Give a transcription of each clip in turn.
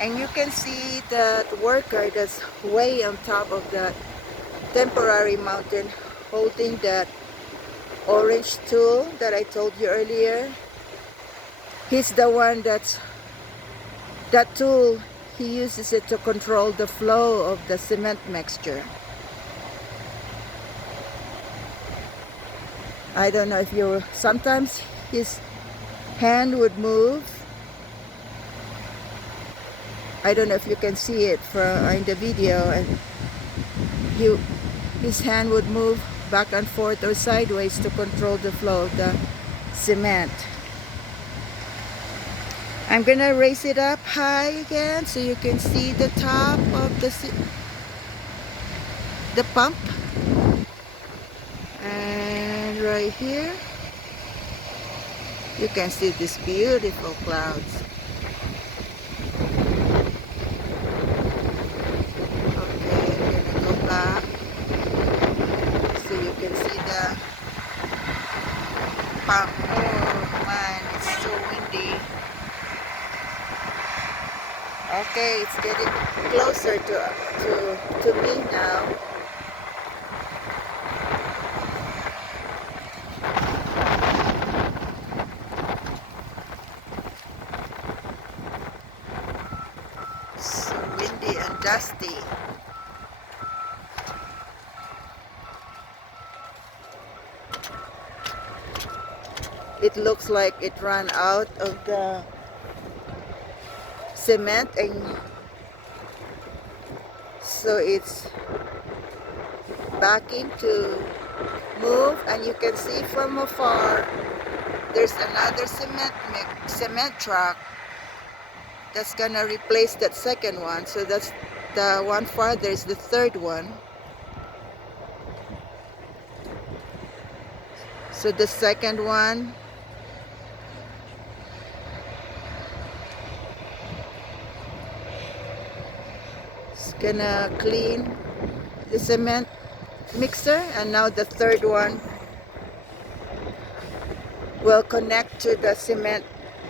And you can see that worker that's way on top of that temporary mountain holding that orange tool that I told you earlier. He's the one that tool, he uses it to control the flow of the cement mixture. I don't know if you, sometimes his hand would move. I don't know if you can see it in the video, and his hand would move back and forth or sideways to control the flow of the cement. I'm gonna raise it up high again so you can see the top of the pump. And right here you can see these beautiful clouds. Okay, I'm gonna go back so you can see the pump. Oh man, it's so windy. Okay, it's getting closer to me now. So windy and dusty. It looks like it ran out of the cement, and so it's backing to move. And you can see from afar there's another cement truck that's gonna replace that second one. So that's the one farther is the third one. So the second one is gonna clean the cement mixer, and now the third one will connect to the cement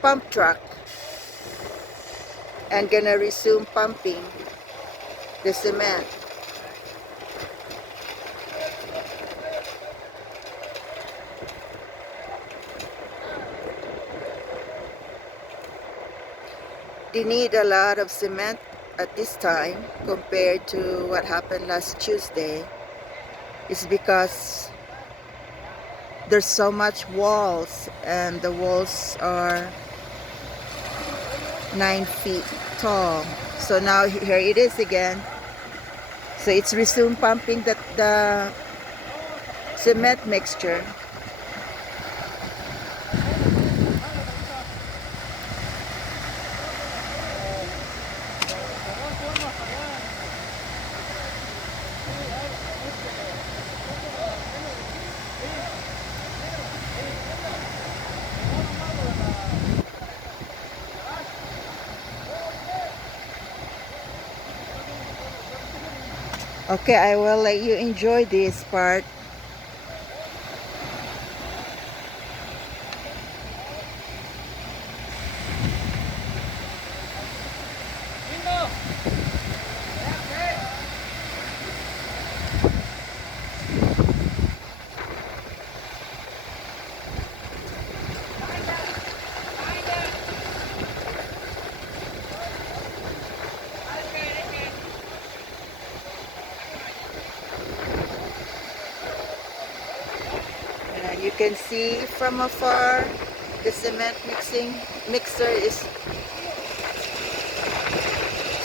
pump truck and gonna resume pumping the cement. They need a lot of cement at this time compared to what happened last Tuesday. It's because there's so much walls, and the walls are 9 feet tall. So now here it is again. So it's resumed pumping the cement mixture. Okay, I will let you enjoy this part. You can see from afar the cement mixer is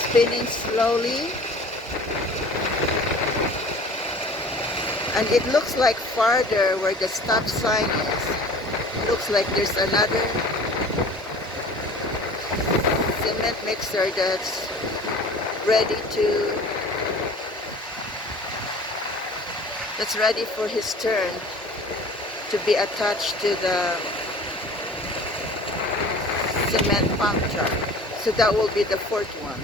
spinning slowly, and it looks like farther where the stop sign is, it looks like there's another cement mixer that's ready for his turn to be attached to the cement pump truck. So that will be the fourth one.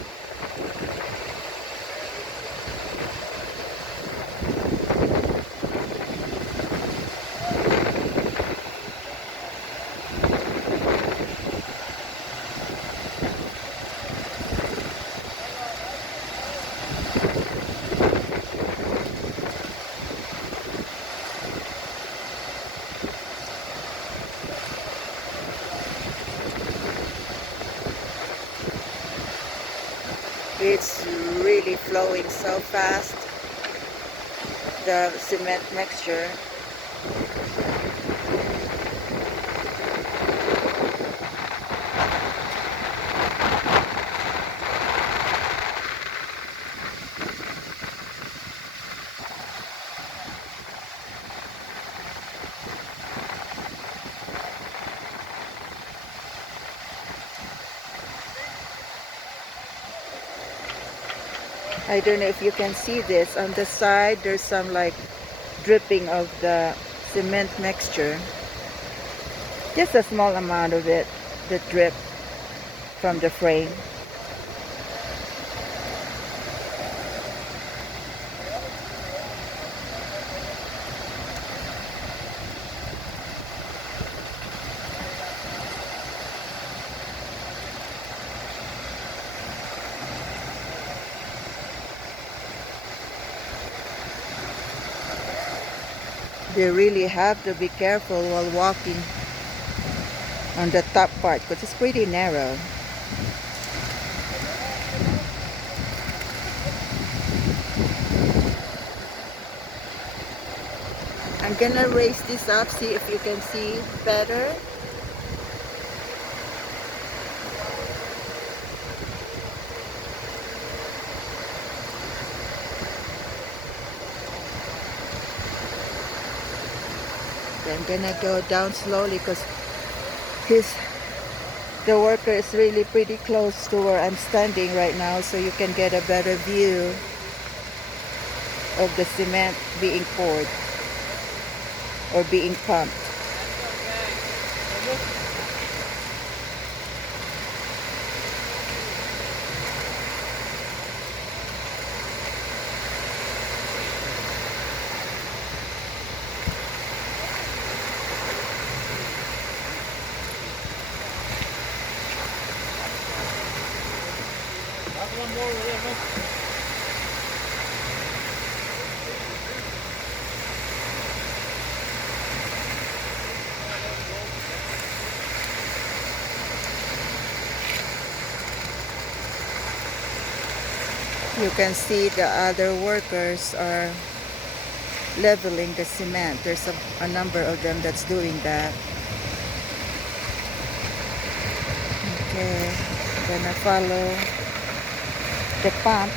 It's really flowing so fast, the cement mixture. I don't know if you can see this. On the side, there's some like dripping of the cement mixture. Just a small amount of it that drip from the frame. They really have to be careful while walking on the top part because it's pretty narrow. I'm gonna raise this up, see if you can see better. I'm gonna go down slowly because the worker is really pretty close to where I'm standing right now, so you can get a better view of the cement being poured or being pumped. You can see the other workers are leveling the cement. There's a number of them that's doing that. Okay, I'm gonna follow the pump.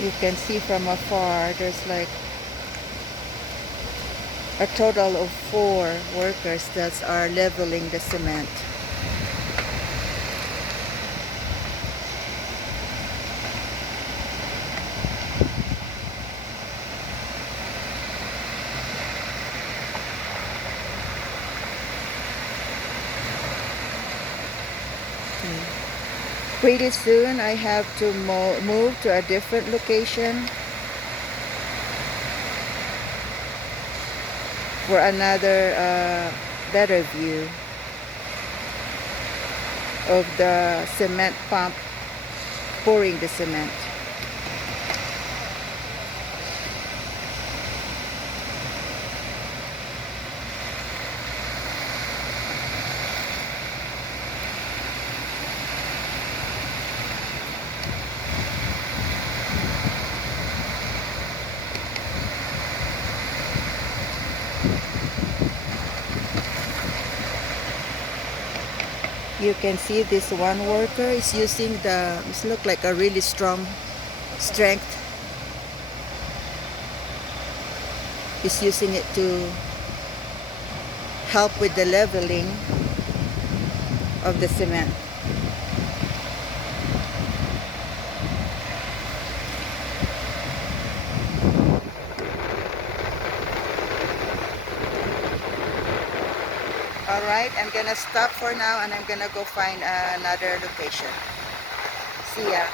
You can see from afar there's like a total of 4 workers that are leveling the cement. Pretty soon I have to move to a different location for another better view of the cement pump pouring the cement. You can see this one worker is using it looks like a really strong strength. He's using it to help with the leveling of the cement. Alright, I'm gonna stop for now and I'm gonna go find another location. See ya.